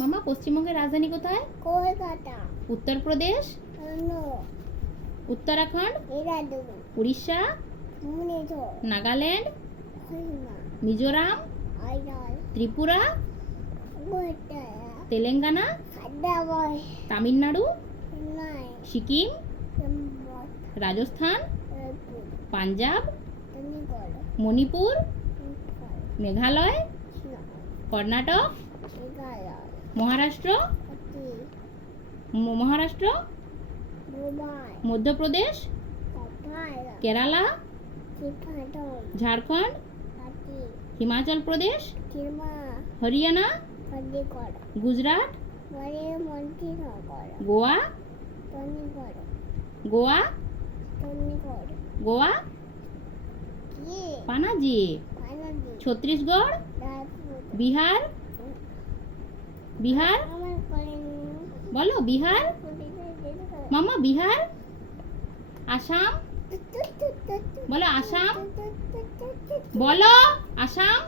মামা পশ্চিমবঙ্গের রাজধানী কোথায়? কলকাতা। উত্তরপ্রদেশ? উত্তরাখণ্ড? উড়িষ্যা? নাগাল্যান্ড? মিজোরাম? ত্রিপুরা? তেলেঙ্গানা? তামিলনাড়ু? চেন্নাই। সিকিম? রাজস্থান? পাঞ্জাব? মণিপুর? মেঘালয়? কর্ণাটক? মহারাষ্ট্র? মহারাষ্ট্র? মধ্যপ্রদেশ? কেরালা? ঝাড়খণ্ড। হিমাচল প্রদেশ? হরিয়ানা? গুজরাট? গোয়া? গোয়া? গোয়া? পানাজি। পানাজি। ছত্তিশগড়? বিহার? বিহার? বলো বিহার? মামা বিহার? আসাম? বলো আসাম? বলো আসাম?